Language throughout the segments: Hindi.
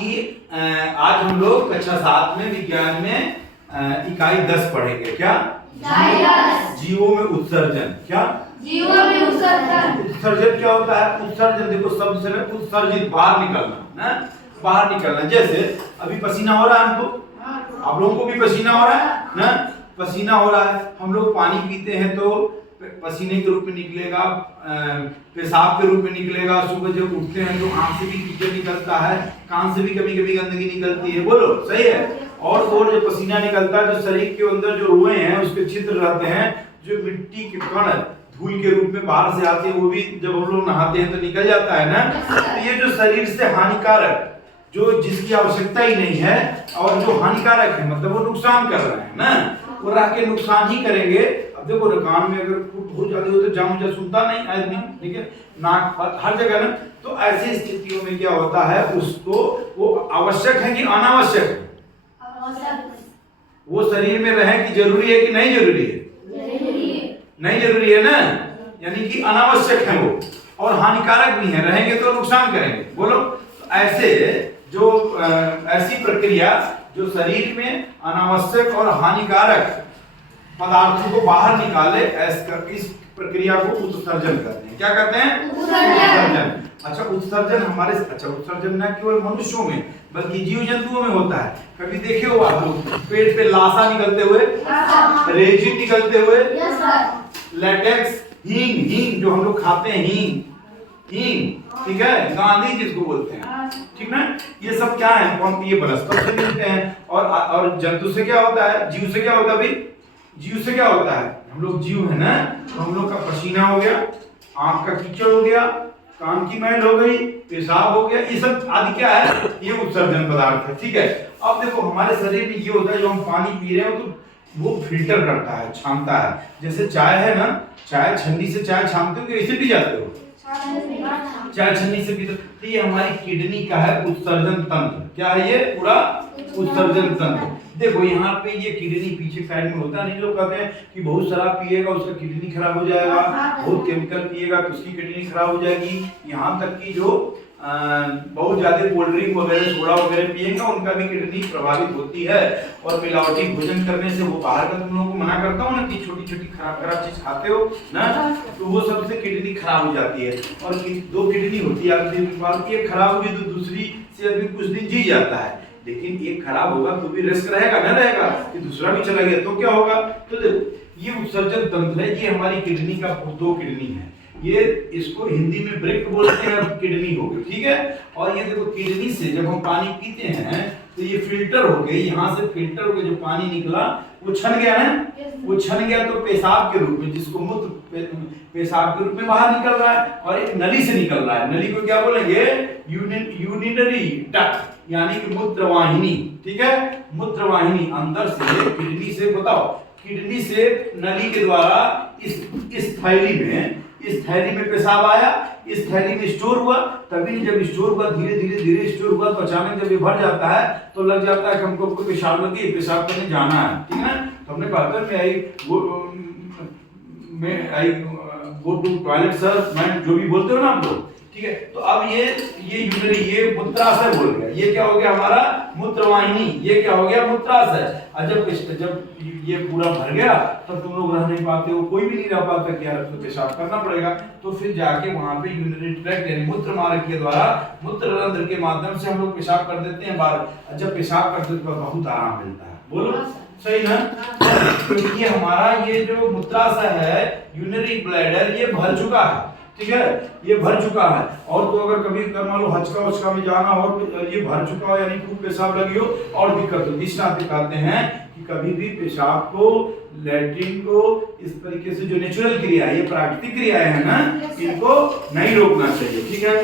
आज हम लोग कक्षा 7 में विज्ञान में इकाई 10 पढ़ेंगे। क्या? जीवों में उत्सर्जन। क्या? जीवों में उत्सर्जन। उत्सर्जन क्या होता है? उत्सर्जन देखो शब्द से उत्सर्जित, बाहर निकलना ना, बाहर निकलना। जैसे अभी पसीना हो रहा है हमको, आप लोगों को भी पसीना हो रहा है ना, पसीना हो रहा है। हम लोग पानी पीते हैं तो पसीने के रूप में निकलेगा, पेशाब के रूप में निकलेगा। सुबह जब उठते हैं तो आंख से भी कीचड़ निकलता है, कान से भी कभी कभी गंदगी निकलती है। बोलो सही है। और जो पसीना निकलता है, जो शरीर के अंदर जो रुएं हैं उसके छिद्र रहते हैं, जो मिट्टी के कण धूल के रूप में बाहर से आते हैं, वो भी जब हम लोग नहाते हैं तो निकल जाता है ना। तो ये जो शरीर से हानिकारक, जो जिसकी आवश्यकता ही नहीं है और जो हानिकारक है, मतलब वो नुकसान कर रहे हैं ना, वो रह के नुकसान ही करेंगे। अब देखो कान में अगर फूट हो जाती हो तो जाम जा सुनता नहीं आदमी, ठीक है, नाक पर हर जगह ना। तो ऐसी स्थितियों में क्या होता है, उसको वो आवश्यक है कि अनावश्यक है? वो शरीर में रहे कि जरूरी है कि नहीं जरूरी है? नहीं जरूरी है ना, यानी कि अनावश्यक है वो, और हानिकारक भी है, रहेंगे तो नुकसान करेंगे। बोलो। तो ऐसे जो ऐसी प्रक्रिया जो शरीर में अनावश्यक और हानिकारक पदार्थों को बाहर निकाले, इस प्रक्रिया को उत्सर्जन कहते हैं। क्या कहते हैं? उत्सर्जन। अच्छा, उत्सर्जन हमारे उत्सर्जन न केवल मनुष्यों में बल्कि जीव जंतुओं में होता है। कभी देखे हो आप लोग पेट पे लासा निकलते हुए, रेजिन निकलते हुए, लेटेक्स, हींग जो हम लोग खाते हैं, हींग, ठीक है, गांधी जिसको बोलते हैं, ठीक ना। ये सब क्या है? कौन? ये वनस्पति से मिलते हैं। और जंतु से क्या होता है? जीव से क्या होता है भाई? जीव से क्या होता है? हम लोग जीव है ना, तो हम लोग का पसीना हो गया, आंख का कीचड़ हो गया, कान की मैल हो गई, पेशाब हो गया, ये सब आदि क्या है? ये उत्सर्जन पदार्थ है, ठीक है। अब देखो हमारे शरीर में ये होता है, जो हम पानी पी रहे हो तो वो फिल्टर करता है, छानता है। जैसे चाय है ना, चाय छन्नी से चाय छानते हो कि ऐसे पी जाते हो? चाय छन्नी से पीते। तो ये हमारी किडनी का है उत्सर्जन तंत्र। क्या है ये? पूरा उत्सर्जन तंत्र। देखो यहाँ पे ये किडनी पीछे साइड में होता है। नहीं, लोग कहते हैं कि बहुत शराब पिएगा उसका किडनी खराब हो जाएगा, बहुत केमिकल पिएगा तो उसकी किडनी खराब हो जाएगी। यहाँ तक कि जो बहुत ज्यादा कोल्ड ड्रिंक वगैरह, सोडा वगैरह पिएगा उनका भी किडनी प्रभावित होती है। और मिलावटी भोजन करने से, वो बाहर का तुम लोगों को मना करता हूँ ना कि छोटी छोटी खराब चीज खाते हो ना, तो वो सबसे किडनी खराब हो जाती है। और 2 किडनी होती है आदमी के पास, एक खराब होगी तो दूसरी से आदमी कुछ दिन जी जाता है, लेकिन एक खराब होगा तो भी रिस्क रहेगा ना, रहेगा कि दूसरा भी चला गया तो क्या होगा। तो देखो ये उत्सर्जन तंत्र है, ये हमारी किडनी का 2 किडनी है। ये इसको हिंदी में ब्रेक बोलते हैं, किडनी हो गई, ठीक है। और ये देखो किडनी से जब हम पानी पीते हैं तो ये फिल्टर हो गई, यहाँ से फिल्टर हो गया, जो पानी निकला वो छन गया ना, वो छन गया तो पेशाब के रूप में, जिसको मूत्र पेशाब के रूप में बाहर निकल रहा है, और एक नली से निकल रहा है। नली को क्या बोलेंगे? यूरिनरी डक्ट, यानी कि मूत्रवाहिनी, ठीक है, मूत्रवाहिनी। अंदर से किडनी से, बताओ, किडनी से नली के द्वारा इस थैली में पेशाब आया, इस थैली में स्टोर हुआ। तभी जब स्टोर हुआ, धीरे धीरे स्टोर हुआ, तो अचानक जब ये भर जाता है तो लग जाता है कि हमको पेशाब लगी, पेशाब करने जाना है, ठीक है। तो हमने कहा था मैं गो टू टॉयलेट सर, मैं जो भी बोलते हो ना आप लोग, ठीक है। तो अब ये यूरिनरी, ये मूत्राशय बोल गया, ये क्या हो गया हमारा? मूत्रवाहिनी। ये क्या हो गया? मूत्राशय। और जब ये पूरा भर गया तब तुम लोग रह नहीं पाते हो, कोई भी नहीं रह पाता कि यार अब तो पेशाब करना पड़ेगा। तो फिर जाके वहां पे यूरिनरी ट्रैक्ट यानी मूत्र मार्ग के द्वारा, मूत्र रंध्र के माध्यम से हम लोग पेशाब कर देते हैं बाहर। जब पेशाब करते हैं तो बहुत आराम मिलता है। बोलो सही ना। तो ये हमारा ये जो मूत्राशय है, यूरिनरी ब्लैडर, ये भर चुका है, ठीक है, ये भर चुका है। और तो अगर कभी मान लो हचका में जाना हो, ये भर चुका हो यानी खूब पेशाब लगी हो और दिक्कत हो, इस नाते कहते हैं कि कभी भी पेशाब को, लैट्रिन को, इस तरीके से जो नेचुरल क्रिया है, ये प्राकृतिक क्रियाएं है ना, इनको नहीं रोकना चाहिए, ठीक है।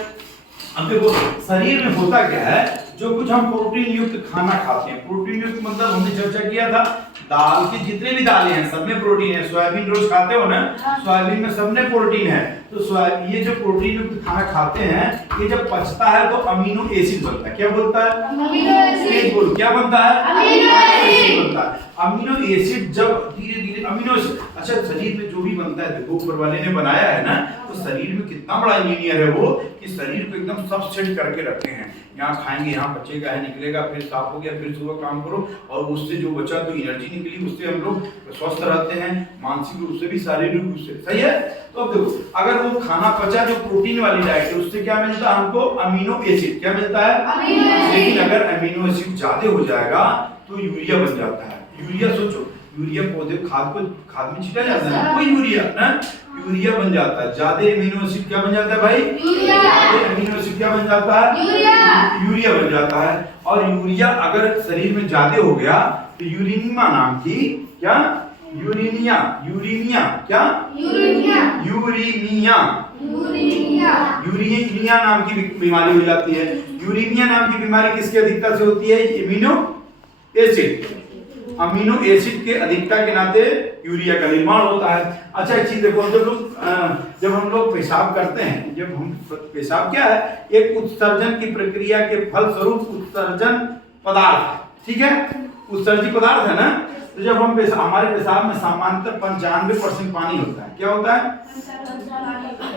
अब देखो शरीर में होता क्या है, जो कुछ हम प्रोटीन युक्त खाना खाते हैं, प्रोटीन युक्त मतलब हमने चर्चा किया था, दाल की जितने भी दालें हैं सब में प्रोटीन है। सोयाबीन रोज खाते हो ना, सोयाबीन में सब में प्रोटीन है। तो ये जो प्रोटीन युक्त खाना खाते हैं, ये जब पचता है तो अमीनो एसिड बनता है। क्या बोलता है? Amino acid. बोल, क्या बनता है? अमीनो एसिड बनता है। अमीनो एसिड जब धीरे धीरे अमीनो एसिड, अच्छा शरीर में जो भी बनता है, देखो ऊपर वाले ने बनाया है ना, तो शरीर में कितना बड़ा इंजीनियर है वो, कि शरीर को एकदम सब सेट करके रखे हैं। यहाँ खाएंगे, यहाँ बचेगा है, निकलेगा, फिर साफ हो गया, फिर सुबह काम करो और उससे जो बचा तो एनर्जी निकली, उससे हम लोग स्वस्थ रहते हैं, मानसिक रूप से भी, शारीरिक रूप से। सही है। तो अब देखो, अगर वो खाना पचा जो प्रोटीन वाली डाइट है, उससे क्या मिलता है हमको? Amino acid. क्या मिलता है? Amino acid. लेकिन अगर अमीनो एसिड ज्यादा हो जाएगा तो यूरिया बन जाता है। यूरिया सोचो, यूरिया पौधे खाद में छिटा जाता है, कोई यूरिया ना, यूरिया बन जाता है। ज्यादा अमीनो एसिड क्या बन जाता है भाई? यूरिया। अमीनो एसिड क्या बन जाता है? यूरिया बन जाता है। और यूरिया अगर शरीर में ज्यादा हो गया तो यूरेनिया नाम की, क्या? यूरेनिया क्या? यूरेनिया नाम की बीमारी हो जाती है। यूरेनिया नाम की बीमारी किसकी अधिकता से होती है? अमीनो एसिड के अधिकता के नाते यूरिया का निर्माण होता है। अच्छा एक चीज देखो, जब हम लोग पेशाब करते हैं, जब हम पेशाब क्या है? एक उत्सर्जन की प्रक्रिया के फलस्वरूप उत्सर्जन पदार्थ, ठीक है, उत्सर्जी पदार्थ है ना। तो जब हम हमारे पेशाब में सामान्यतः 95% पानी होता है। क्या होता है?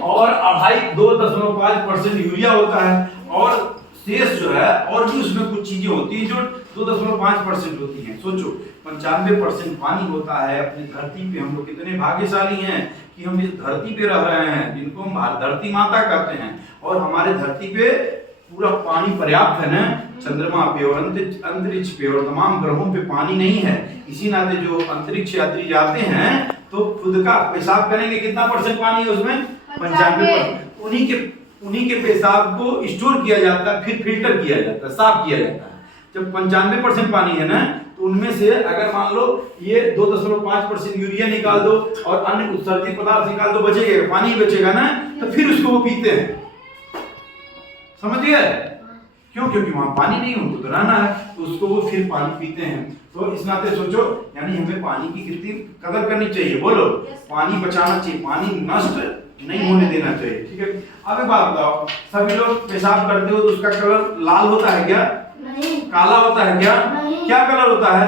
और 2.5% यूरिया होता है, और शेष जो है और भी उसमें कुछ चीजें होती हैं जो 2.5% होती हैं। सोचो 95% पानी होता है। अपनी धरती पे हम लोग कितने भाग्यशाली हैं कि हम इस धरती पे रह रहे हैं, जिनको हम धरती माता कहते हैं, और हमारे धरती पे पूरा पानी पर्याप्त है ना। चंद्रमा पे और अंतरिक्ष पे और तमाम ग्रहों पे पानी नहीं है। इसी नाते जो अंतरिक्ष यात्री जाते हैं तो खुद का पेशाब करेंगे, कितना % पानी है उसमें? 95%। उन्हीं के पेशाब को स्टोर किया जाता है, फिर फिल्टर किया जाता है, साफ किया जाता है। जब 95% पानी है ना, तो उनमें से अगर मान लो ये 2.5% यूरिया निकाल दो और अन्य उत्सर्जित पदार्थ निकाल दो, बचेगा पानी ही बचेगा ना, तो फिर उसको वो पीते हैं। समझ गए? क्यों? क्योंकि वहां पानी नहीं, उनको तो रहना है, तो उसको वो फिर पानी पीते हैं। तो इस नाते सोचो, यानी हमें पानी की कितनी कदर करनी चाहिए। बोलो, पानी बचाना चाहिए, पानी नष्ट नहीं होने देना चाहिए। ठीक है। अब एक बात बताओ, सभी लोग पेशाब करते हो तो उसका कलर लाल होता है क्या? नहीं। काला होता है क्या? नहीं। क्या कलर होता है?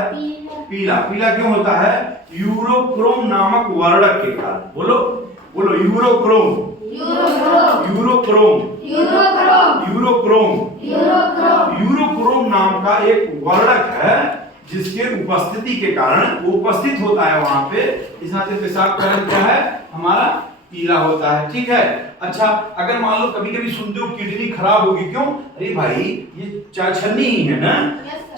पीला। पीला क्यों होता है? यूरोक्रोम नामक वर्णक के कारण। बोलो यूरोक्रोम नाम का एक वर्णक है जिसके उपस्थिति के कारण वो उपस्थित होता है वहां पे। इस नाते पेशाब का रंग क्या है? हमारा पीला होता है। ठीक है। अच्छा, अगर मान लो कभी कभी सुनते हो किडनी खराब होगी, क्यों? अरे भाई ये चाय छन्नी ही है ना,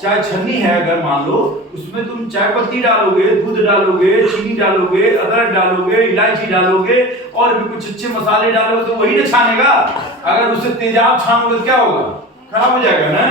चाय छन्नी है। अगर मान लो उसमें तुम चाय पत्ती डालोगे, दूध डालोगे, चीनी डालोगे, अदरक डालोगे, इलायची डालोगे और भी कुछ अच्छे मसाले डालोगे तो वही ना छानेगा। अगर उससे तेजाब छानोगे तो क्या होगा? खराब हो जाएगा ना।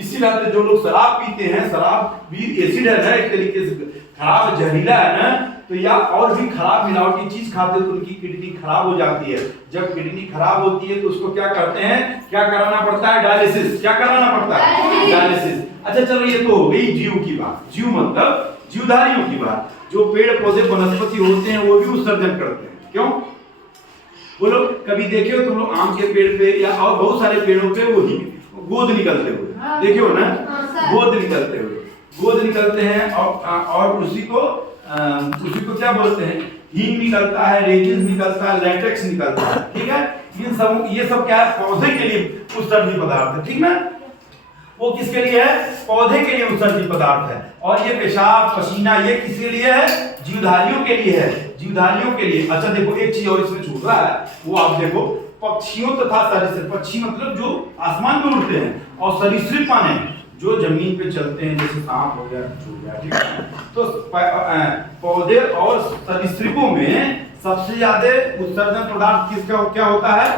इसी नाते जो लोग शराब पीते हैं, शराब भी एसिड है ना, एक तरीके से खराब जहरीला है ना, तो या और भी खराब मिलावटी चीज खाते तो उनकी किडनी खराब हो जाती है। जब किडनी खराब होती है तो उसको क्या करते हैं? क्या कराना पड़ता है? डायलिसिस। क्या कराना पड़ता है? डायलिसिस। अच्छा चलो, ये तो हो गई जीव की बात। जीव मतलब जीवधारियों की बात। जो पेड़ पौधे वनस्पति होते हैं वो भी उत्सर्जन करते हैं। क्यों? बोलो, कभी देखे हो तुम लोग आम के पेड़ पे या और बहुत सारे पेड़ों पे वो गोद निकलते हुए देखे हो ना? गोद निकलते हैं और उसी को क्या बोलते हैं? हींग निकलता है, रेजिन निकलता है, लैटेक्स निकलता है। ठीक है। ये सब क्या है? पौधे के लिए उत्सर्जित पदार्थ है। ठीक ना? वो किसके लिए है? पौधे के लिए उत्सर्जित पदार्थ है। और ये पेशाब, पसीना, ये किसके लिए है? जीवधारियों के लिए है। जीवधारियों के लिए। अच्छा देखो, एक चीज और इसमें छूट रहा है, वो आप देखो, पक्षियों तथा सरीसृप। पक्षी मतलब जो आसमान में उड़ते हैं, और सरीसृप माने जो जमीन पे चलते हैं, जैसे सांप हो गया, कुछ हो गया। ठीक है। तो पौधे और सरीसृपों में सबसे ज्यादा उत्सर्जन पदार्थ किसका क्या होता है?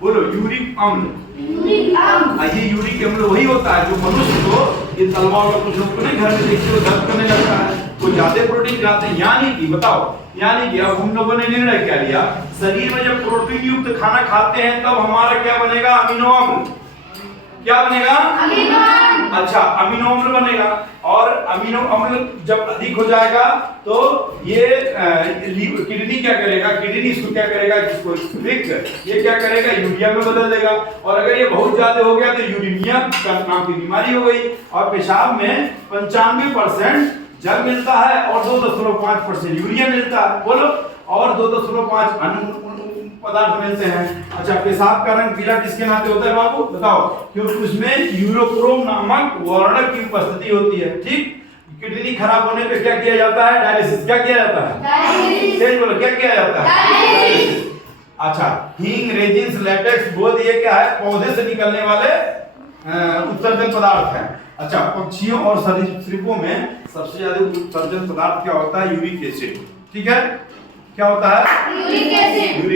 बोलो, यूरिक अम्ल। ये यूरिक अम्ल वही होता है जो मनुष्य को, ये तलवार का कुछ लोग नहीं घर में देखते हो दर्द करने लगता है, वो ज्यादा प्रोटीन खाते हैं। यानी कि बताओ, यानी कि अब हम लोगों ने निर्णय क्या लिया, शरीर में जब प्रोटीन युक्त खाना खाते हैं तब हमारा क्या बनेगा? अमीनो अम्ल। क्या बनेगा? अमीनो अम्ल। अच्छा, अमीनो अम्ल बनेगा। और अमीनो अम्ल जब अधिक हो जाएगा तो ये किडनी क्या करेगा? किडनी इसको क्या करेगा? ये क्या करेगा? यूरिया में बदल देगा। और अगर ये बहुत ज्यादा हो गया तो यूरेनिया नाम की बीमारी हो गई। और पेशाब में 95% जल मिलता है और 2.5% यूरिया मिलता है। बोलो, और 2.5 पदार्थ मिलते हैं। अच्छा, पेशाब का रंग पीला किसके नाते होता है बाबू बताओ? क्योंकि उसमें यूरोक्रोम नामक वर्णक की उपस्थिति होती है। ठीक, किडनी खराब होने पे क्या किया जाता है? डायलिसिस। क्या किया जाता है? डायलिसिस। तेज बोलो, क्या किया जाता है? डायलिसिस। अच्छा, हींग, रेजिन्स, लेटेक्स, गोंद, ये क्या है? पौधे से निकलने वाले उत्सर्जन पदार्थ हैं। अच्छा, पक्षियों और सरीसृपों में सबसे ज्यादा उत्सर्जन पदार्थ क्या होता है? Uric acid. ठीक है, क्या होता है? Uric acid. यूरिक